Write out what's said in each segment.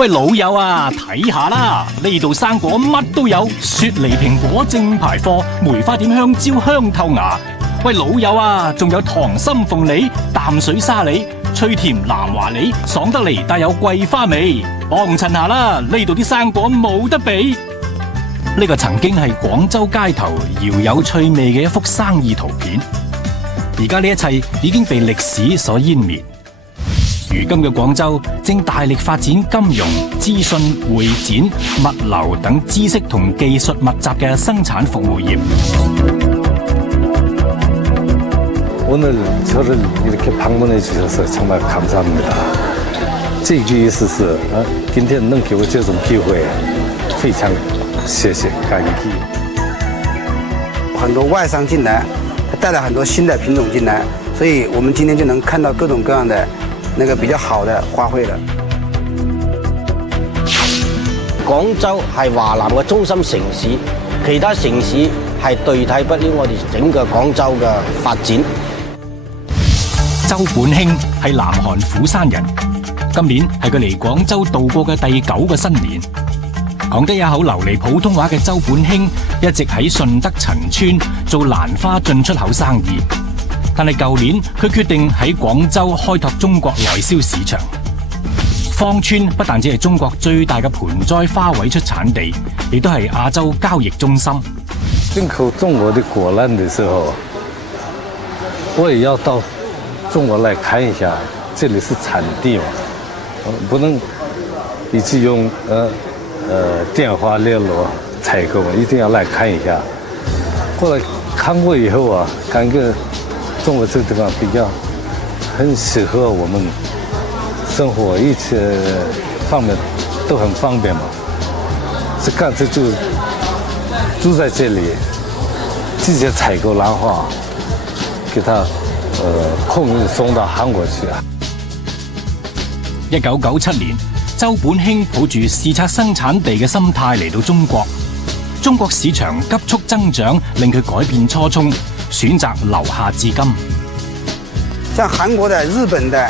喂，老友啊，睇下啦，呢度生果乜都有，雪梨蘋果正牌貨，梅花點香蕉香透牙。喂，老友啊，仲有溏心鳳梨、淡水沙梨、脆甜南華梨，爽得嚟帶有桂花味。幫襯下啦，呢度啲生果冇得比。呢個曾經係廣州街頭饒有趣味嘅一幅生意圖片，而家呢一切已經被歷史所湮滅。如今嘅廣州正大力發展金融、資訊、會展、物流等知識同技術密集嘅生產服務業。 오늘 저를 이렇게 방문해 주셔서 정말 감사합니다. 这句意思是今天能给我这种机会，非常谢谢感激。很多外商进来，他带了很多新的品種進來，所以我們今天就能看到各種各樣的那個比較好的花卉了。廣州係華南嘅中心城市，其他城市係代替不了我哋整個廣州嘅發展。 周本興係南韓釜山人，今年係佢嚟廣州度過嘅第9個新年。講得一口流利普通話嘅周本興，一直喺順德陳村做蘭花進出口生意。但係舊年佢決定喺廣州開拓中國內銷市場。芳村不但只係中國最大嘅盆栽花卉出產地，亦都係亞洲交易中心。進口中國的果籃的時候，我也要到 中國來看一下，這裡是產地嘛，不能一直用電話聯絡採購，一定要來看一下。過來看過以後啊，感覺中國這個地方比較很適合我們生活，一切方面都很方便嘛。是乾脆就住在這裡，直接採購蘭花，給它 空運送到韓國去啊！1997年，周本興抱住視察生產地嘅心態嚟到中國，中國市場急速增長，令佢改變初衷，選擇留下至今。像韓國的、日本的、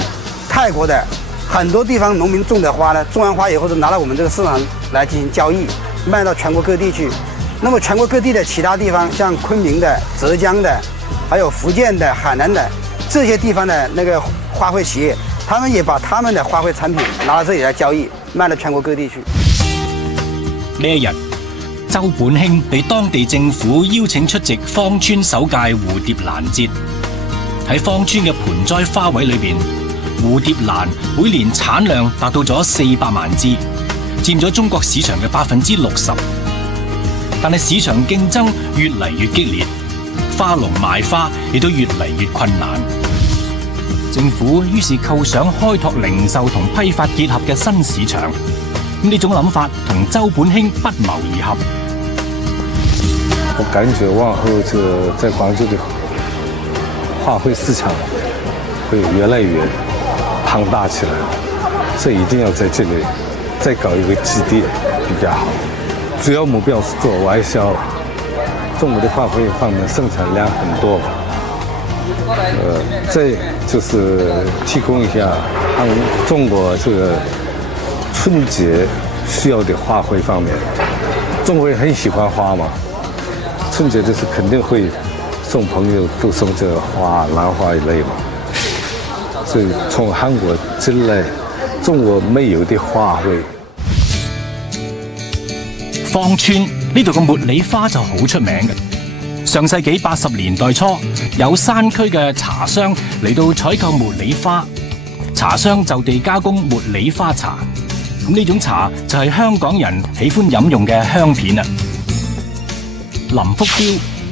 泰國的，很多地方農民種的花呢，種完花以後就拿到我們這個市場來進行交易，賣到全國各地去。那麼全國各地的其他地方，像昆明的、浙江的，還有福建的、海南的這些地方的那個花卉企業，他們也把他們的花卉產品拿到這裡來交易，賣到全國各地去。呢一日，周本興被當地政府邀請出席芳村首屆蝴蝶蘭節。喺芳村嘅盆栽花卉裏邊，蝴蝶蘭每年產量達到咗400萬支，佔咗中國市場嘅60%。但係市場競爭越嚟越激烈，花農賣花亦都越嚟越困難。政府於是構想開拓零售同批發結合嘅新市場。咁呢種諗法同周本興不謀而合。我感覺往後這在廣州的花卉市場會越來越龐大起來，所以一定要在這裡再搞一個基地比較好。主要目標是做外銷，中國的花卉方面生產量很多，再就是提供一下中國這個春節需要的花卉方面，中國人很喜歡花嘛，春節就是肯定會送朋友，都送這個花、蘭花一類嘛，所以從韓國進來中國沒有的花卉。芳村呢度嘅茉莉花就好出名嘅。上世紀80年代初，有山區嘅茶商嚟到採購茉莉花，茶商就地加工茉莉花茶。咁呢種茶就係香港人喜歡飲用嘅香片啦。林福彪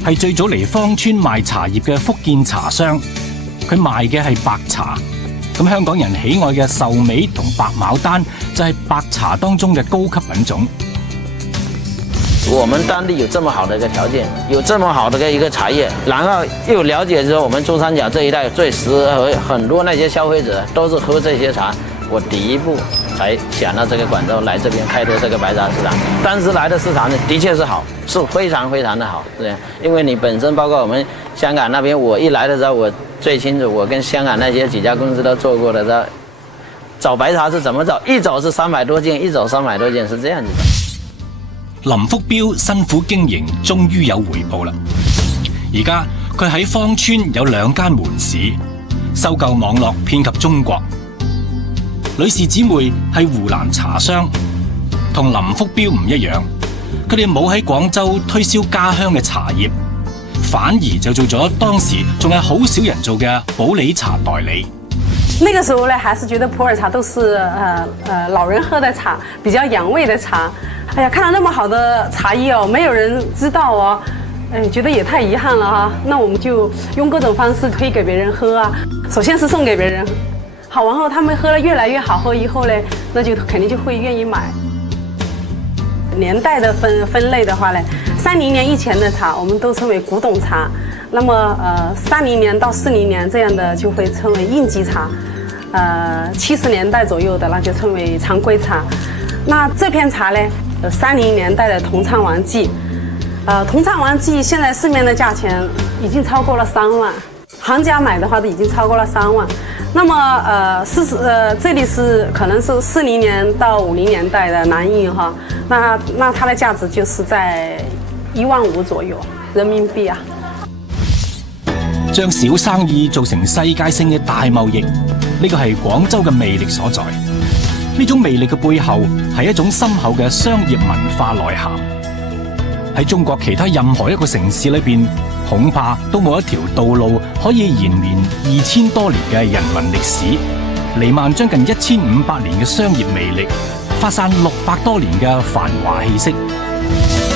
係最早嚟芳村賣茶葉嘅福建茶商，佢賣嘅係白茶。咁香港人喜愛嘅壽眉同白牡丹就係白茶當中嘅高級品種。我們當地有這麼好的一個條件，有這麼好的一個茶葉，然後又了解說我們珠三角這一帶最適合很多那些消費者都是喝這些茶，我第一步才想到這個廣州來這邊開拓這個白茶市場。當時來的市場呢，的確是好，是非常非常的好，是這樣。因為你本身包括我們香港那邊，我一來的時候，我最清楚，我跟香港那些幾家公司都做過的，走白茶是怎麼走？一走是300多件，一走300多件，是這樣子的。林福標辛苦經營，終於有回報啦。而家佢喺芳村有2間門市，收購網絡遍及中國。女士姊妹係湖南茶商，同林福標唔一樣，佢哋冇喺廣州推銷家鄉嘅茶葉，反而就做咗當時仲係好少人做嘅普洱茶代理。那個時候呢，還是覺得普洱茶都是老人喝的茶，比較養胃的茶。哎呀，看到那麼好的茶葉哦，沒有人知道哦，覺得也太遺憾了哈。那我們就用各種方式推給別人喝啊。首先是送給別人，好，然後他們喝了越來越好喝以後呢，那就肯定就會願意買。年代的分類的話呢，30年以前的茶我們都稱為古董茶，那麼30年到40年這樣的就會稱為應季茶，70年代左右的那就稱為常規茶。那這片茶呢，30年代的銅昌王記，銅昌王記現在市面的價錢已經超過了3萬，行家買的話都已經超過了3萬。那麼這裡是可能是40年到50年代的南印哈，那它的價值就是在15000左右人民幣啊。將小生意做成世界性嘅大貿易，呢個係廣州嘅魅力所在。呢種魅力嘅背後係一種深厚嘅商業文化內涵。喺中國其他任何一個城市裏邊，恐怕都冇一條道路可以延綿2000多年嘅人文歷史，彌漫將近1500年嘅商業魅力，發散600多年嘅繁華氣息。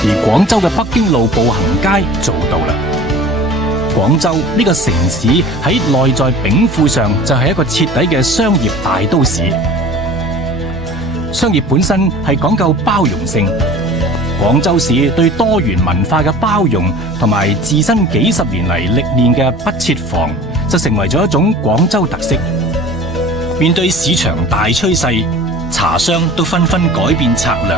而廣州嘅北京路步行街做到啦。廣州呢個城市喺內在稟賦上就係一個徹底嘅商業大都市。商業本身係講究包容性。廣州市對多元文化嘅包容同埋自身幾十年嚟歷練嘅不設防，就成為咗一種廣州特色。面對市場大趨勢，茶商都紛紛改變策略。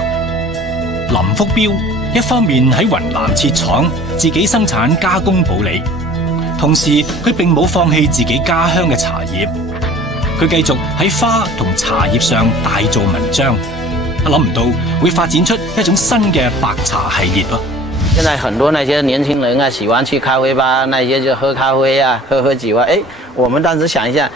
林福標一方面喺雲南設廠，自己生產加工普洱，同時佢並冇放棄自己家鄉嘅茶葉，佢繼續喺花同茶葉上大做文章。諗唔到會發展出一種新嘅白茶系列咯。現在很多那些年輕人啊，喜歡去咖啡吧，那些就喝咖啡啊，喝酒啊。我們當時想一下，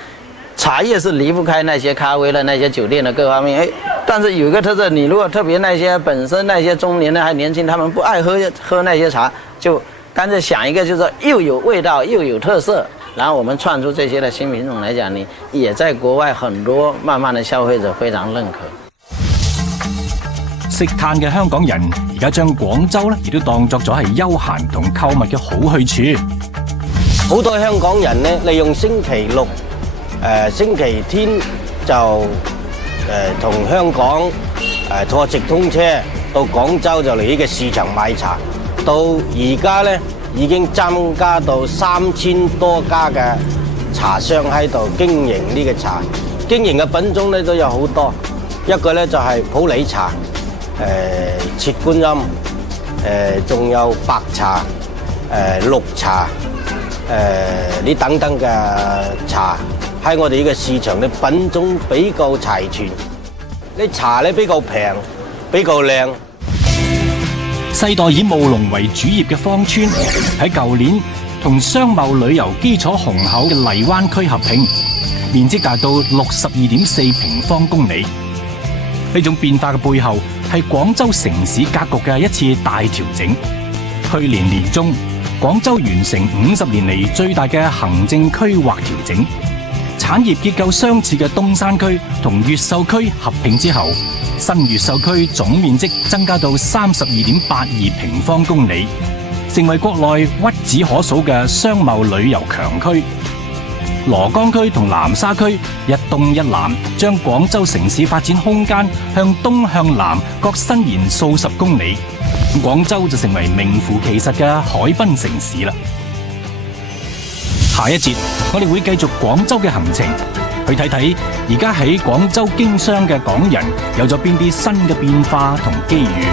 茶葉是離不開那些咖啡的、那些酒店的各方面。但是有一個特色，你如果特別那些本身那些中年的還年輕，他們不愛喝那些茶，就乾脆想一個，就是又有味道又有特色。然後我們創出這些的新品種來講，你也在國外很多慢慢的消費者非常認可。食炭嘅香港人而家將廣州咧，亦都當作咗係休閒同購物嘅好去處。好多香港人咧，利用星期六、星期天就同香港坐直通車到廣州就嚟呢個市場買茶。到而家咧已經增加到3000多家嘅茶商喺度經營呢個茶，經營嘅品種咧都有好多。一個咧就係普洱茶。切觀音，仲有白茶、綠茶，呢等等嘅茶喺我哋呢個市場嘅品種比較齊全，啲茶咧比較平，比較靚。世代以務農為主業嘅芳村，喺舊年同商貿旅遊基礎雄厚嘅荔灣區合併，面積達到62.4平方公里。呢種變化嘅背後係廣州城市格局嘅一次大調整。去年年中，廣州完成50年嚟最大嘅行政區劃調整，產業結構相似嘅東山區同越秀區合併之後，新越秀區總面積增加到32.82平方公里，成為國內屈指可數嘅商貿旅遊強區。蘿崗區同南沙區一東一南，將廣州城市發展空間向東向南各伸延數十公里，廣州就成為名副其實嘅海濱城市啦。下一節我哋會繼續廣州嘅行程，去睇睇而家喺廣州經商嘅港人有咗邊啲新嘅變化同機遇。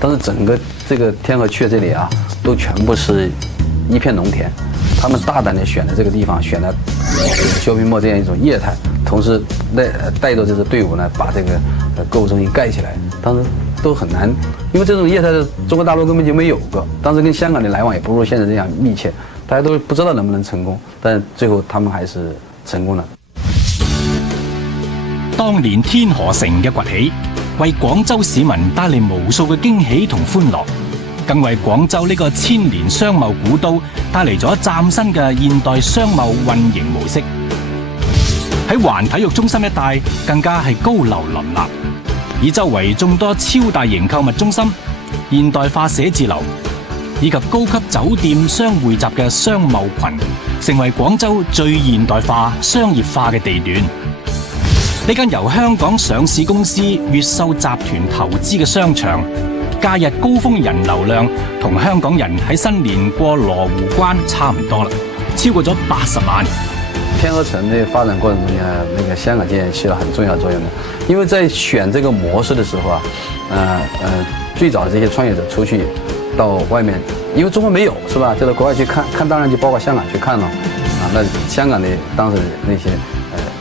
但是整个这个天河区这里啊，都全部是一片农田。他们大胆地选了这个地方，选了shopping mall这样一种业态，同时带着这支队伍呢，把这个购物中心盖起来。当时都很难，因为这种业态的中国大陆根本就没有过。当时跟香港的来往也不如现在这样密切，大家都不知道能不能成功，但最後他們還是成功了。當年天河城嘅崛起，為廣州市民帶嚟無數嘅驚喜同歡樂，更為廣州呢個千年商貿古都帶嚟咗嶄新嘅現代商貿運營模式。喺環體育中心一帶更加係高樓林立，以周圍眾多超大型購物中心、現代化寫字樓以及高級酒店相匯集嘅商貿群，成為廣州最現代化、商業化嘅地段。呢間由香港上市公司越秀集團投資嘅商場，假日高峰人流量同香港人喺新年過羅湖關差唔多啦，超過咗80萬。天河城的發展過程中呢，那個香港建業起了很重要的作用的，因為在選這個模式的時候啊，最早的這些創業者出去到外面，因為中國沒有，是吧？就到國外去看，當然就包括香港去看了，那香港的當時那些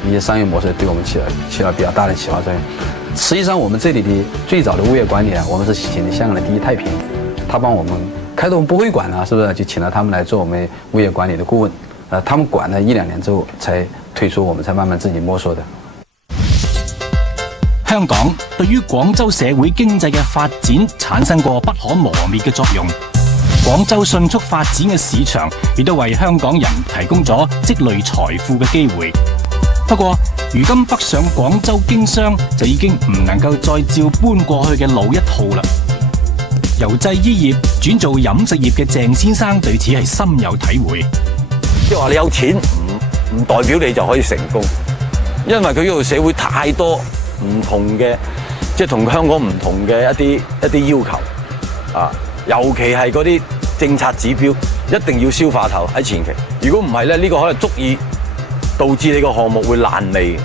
一些商業模式對我們起了比較大的啟發作用。實際上，我們這裡的最早的物業管理啊，我們是請的香港的第一太平，他幫我們開頭我們不會管啊，是不是？就請了他們來做我們物業管理的顧問。他們管了1-2年之後才退出，我們才慢慢自己摸索的。香港對於廣州社會經濟嘅發展產生過不可磨滅嘅作用。廣州迅速發展嘅市場，亦都為香港人提供咗積累財富嘅機會。不過，如今北上廣州經商就已經唔能夠再照搬過去嘅老一套啦。由製衣業轉做飲食業嘅鄭先生對此係深有體會。即係話你有錢唔代表你就可以成功，因為佢呢個社會太多唔同嘅，即係同香港唔同嘅一啲要求啊，尤其係嗰啲政策指標一定要消化頭喺前期。如果唔係咧，呢個可能足以導致你個項目會爛尾。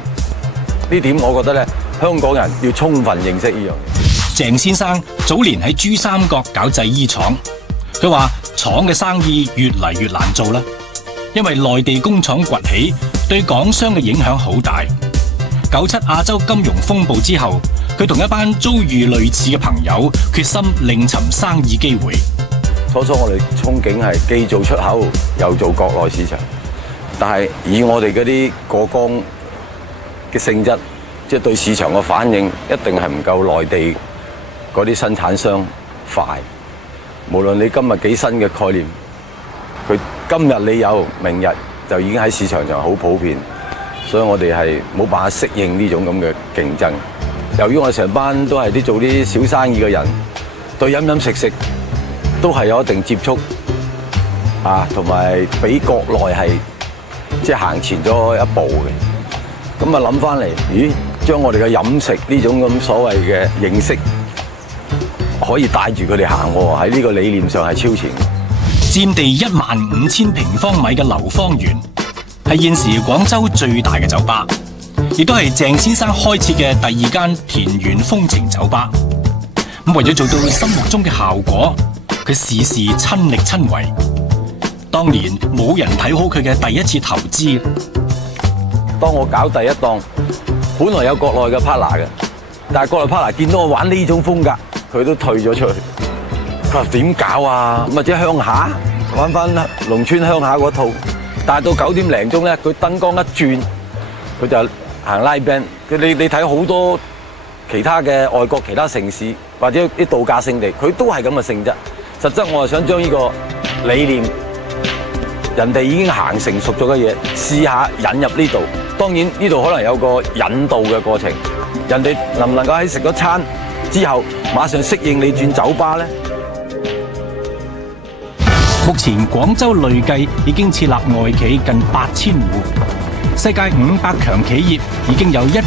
呢點我覺得咧，香港人要充分認識呢樣嘢。鄭先生早年喺珠三角搞製衣廠，佢話廠嘅生意越嚟越難做啦。因為內地工廠崛起，對港商嘅影響好大。97亞洲金融風暴之後，佢同一班遭遇類似嘅朋友，決心另尋生意機會。初我哋憧憬係既做出口又做國內市場，但係以我哋嗰啲過江嘅性質，即係對市場嘅反應一定係唔夠內地嗰啲生產商快。無論你今日幾新嘅概念，佢今日你有，明日就已經喺市場上好普遍，所以我哋係冇辦法適應呢種咁嘅競爭。由於我哋成班都係啲做啲小生意嘅人，對飲飲食食都係有一定接觸啊，同埋比國內係即係行前咗一步嘅。咁啊諗翻嚟，咦，將我哋嘅飲食呢種咁所謂嘅認識，可以帶住佢哋行喎，喺呢個理念上係超前。佔地15000平方米嘅流芳園，係現時廣州最大嘅酒吧，亦都係鄭先生開設嘅第2間田園風情酒吧。咁為咗做到心目中嘅效果，佢事事親力親為。當年冇人睇好佢嘅第一次投資。當我搞第一檔，本來有國內嘅 partner 嘅，但係國內 partner 見到我玩呢種風格，佢都退咗出去。佢話點搞啊？或者鄉下玩翻農村鄉下嗰套，但係到9點零鐘咧，佢燈光一轉，佢就行 live band。你睇好多其他嘅外國其他城市或者啲度假勝地，佢都係咁嘅性質。實質我係想將呢個理念，人哋已經行成熟咗嘅嘢，試下引入呢度。當然呢度可能有個引導嘅過程，人哋能唔能夠喺食咗餐之後馬上適應你轉酒吧咧？目前廣州累計已經設立外企近8000戶，世界500強企業已經有127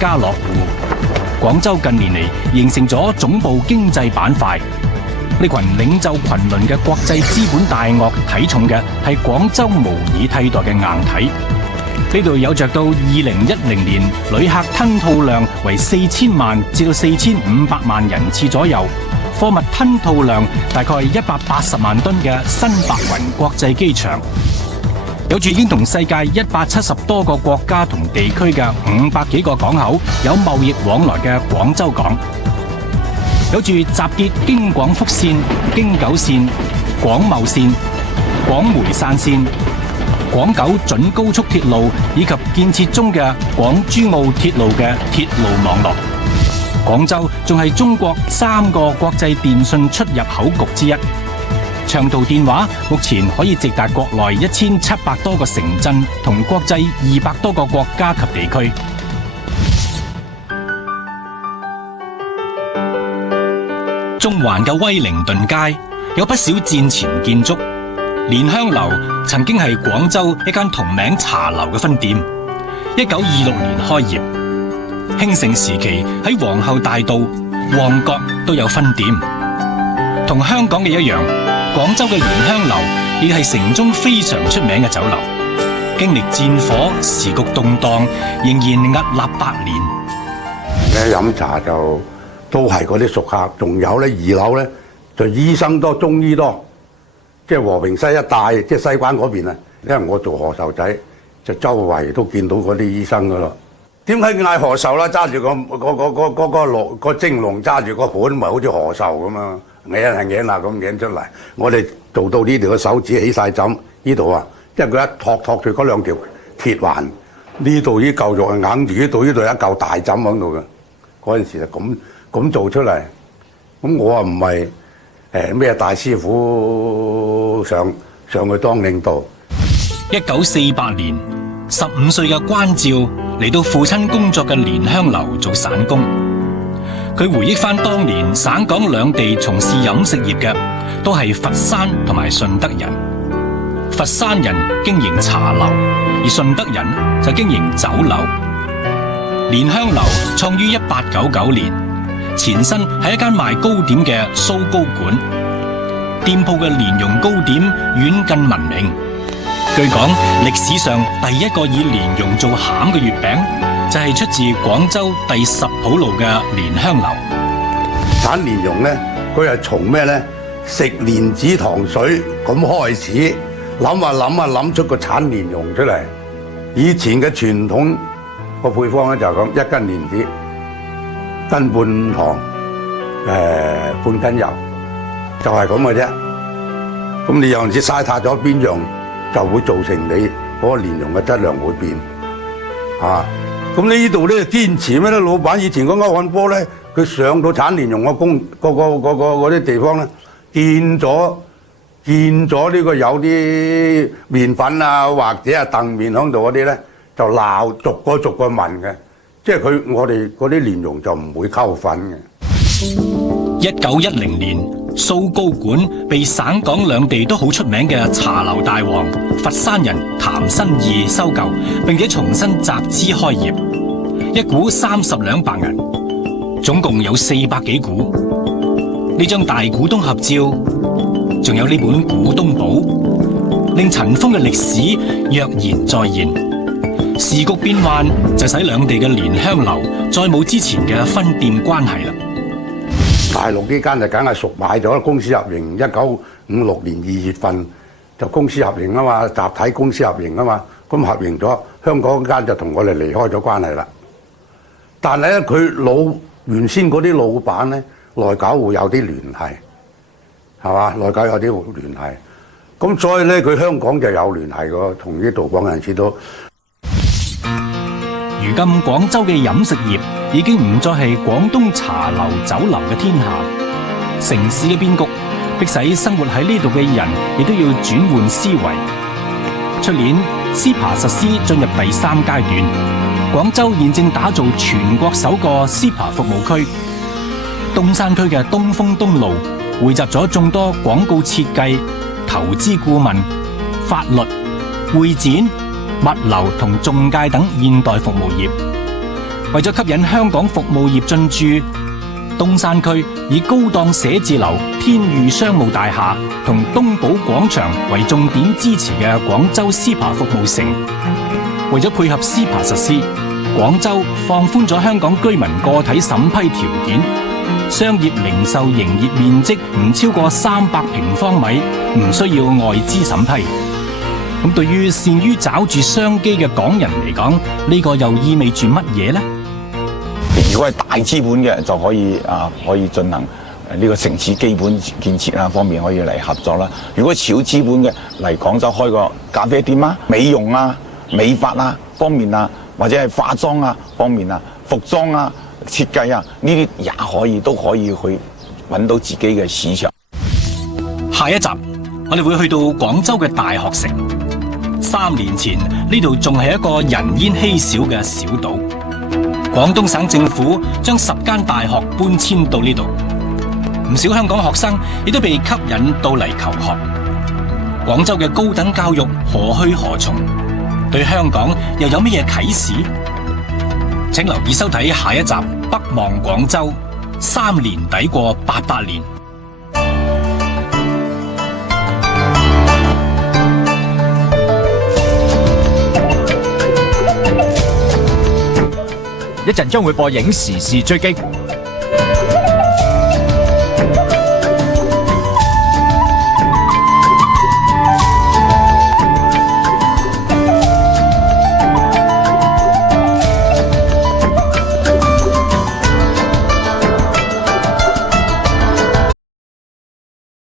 家落戶。廣州近年嚟形成咗總部經濟板塊，呢群領袖群倫嘅國際資本大鱷睇重嘅係廣州無以替代嘅硬體。呢度有着到2010年旅客吞吐量為4000萬至到4500萬人次左右，貨物吞吐量大概180萬噸嘅新白雲國際機場，有住已經同世界170多個國家同地區嘅500幾個港口有貿易往來嘅廣州港，有住集結京廣福線、京九線、廣茂線、廣梅汕線、廣九準高速鐵路以及建設中嘅廣珠澳鐵路嘅鐵路網絡。廣州仲係中國3個國際電訊出入口局之一，長途電話目前可以直達國內1700多個城鎮同國際200多個國家及地區。中環嘅威靈頓街有不少戰前建築，蓮香樓曾經係廣州一間同名茶樓嘅分店，1926年開業。興盛時期喺皇后大道、旺角都有分店。同香港嘅一樣，廣州嘅蓮香樓亦係城中非常出名嘅酒樓。經歷戰火，時局動盪，仍然屹立百年。飲茶就都係嗰啲熟客，仲有咧2樓咧就醫生多、中醫多，即係和平西一帶，即係西關嗰邊啊。因為我做河壽仔，就周圍都見到嗰啲醫生噶咯。點解嗌河壽啦？揸住個蒸籠，揸住個盤，咪好似河壽咁啊！擰啦咁擰出嚟。我哋做到呢條嘅手指起晒枕，呢度啊，因為佢一托住嗰2條鐵環，呢度呢嚿肉係硬住呢度有一嚿大枕喺度嘅。嗰陣時就咁做出嚟。咁我啊唔係咩大師傅上去當領導。1948年，15歲嘅關照嚟到父親工作嘅蓮香樓做散工。佢回憶翻當年省港兩地從事飲食業嘅都係佛山同埋順德人。佛山人經營茶樓，而順德人就經營酒樓。蓮香樓創於1899年，前身係一間賣糕點嘅酥糕館，店鋪嘅蓮蓉糕點遠近聞名。據講，歷史上第一個以蓮蓉做餡嘅月餅，就係出自廣州第10甫路嘅蓮香樓。產蓮蓉咧，佢係從咩咧？食蓮子糖水咁開始，諗出個產蓮蓉出嚟。以前嘅傳統個配方咧就係咁：1斤蓮子，斤半糖，半斤油，就係咁嘅啫。咁你有陣時嘥太咗邊樣，就會造成你嗰個蓮蓉嘅質量會變，咁你呢度咧堅持咩咧？老闆以前嗰歐漢波咧，佢上到產蓮蓉嗰啲地方咧，見咗呢個有啲麵粉啊，或者係澄麵喺度嗰啲咧，就鬧逐個問嘅，即係我哋嗰啲蓮蓉就唔會溝粉嘅。1910年，酥糕館被省港兩地都好出名嘅茶樓大王佛山人譚新義收購，並且重新集資開業，一股30兩白銀，總共有400幾股。呢張大股東合照，仲有呢本股東簿，令塵封嘅歷史躍然再現。時局變幻就使兩地嘅蓮香樓再冇之前嘅分店關係啦。大陸呢間就梗係熟買咗，公司合營1956年2月份就公司合營啊嘛，集體公司合營啊嘛，咁合營咗，香港間就同我哋離開咗關係啦。但係咧，佢原先嗰啲老闆咧，內搞會有啲聯繫，係嘛？內搞有啲聯繫，咁所以咧，佢香港就有聯繫個，同啲道港人士都。如今廣州嘅飲食業已經唔再係廣東茶樓酒樓嘅天下，城市嘅變局迫使生活喺呢度嘅人亦都要轉換思維。出年SIPA實施進入第3階段，廣州現正打造全國首個SIPA服務區。東山區嘅東風東路匯集咗眾多廣告設計、投資顧問、法律、會展、物流同中介等現代服務業。為咗吸引香港服務業進駐，東山區以高檔寫字樓天譽商務大廈同東寶廣場為重點支持嘅廣州SIPA服務城。為咗配合SIPA實施，廣州放寬咗香港居民個體審批條件，商業零售營業面積唔超過300平方米，唔需要外資審批。咁對於善於抓住商機嘅港人嚟講，呢個又意味住乜嘢呢？如果係大資本嘅，就可以進行呢個城市基本建設啊方面可以嚟合作啦。如果小資本嘅嚟廣州開個咖啡店啊、美容啊、美髮啊方面啊，或者係化妝啊方面啊、服裝啊、設計啊呢啲也都可以去揾到自己嘅市場。下一集我哋會去到廣州嘅大學城。3年前呢度仲係一個人煙稀少嘅小島，廣東省政府將10間大學搬遷到呢度，唔少香港學生亦都被吸引到嚟求學。廣州嘅高等教育何去何從？對香港又有乜嘢啟示？請留意收睇下一集《北望廣州》，3年抵過88年。一陣將會播映時事追擊。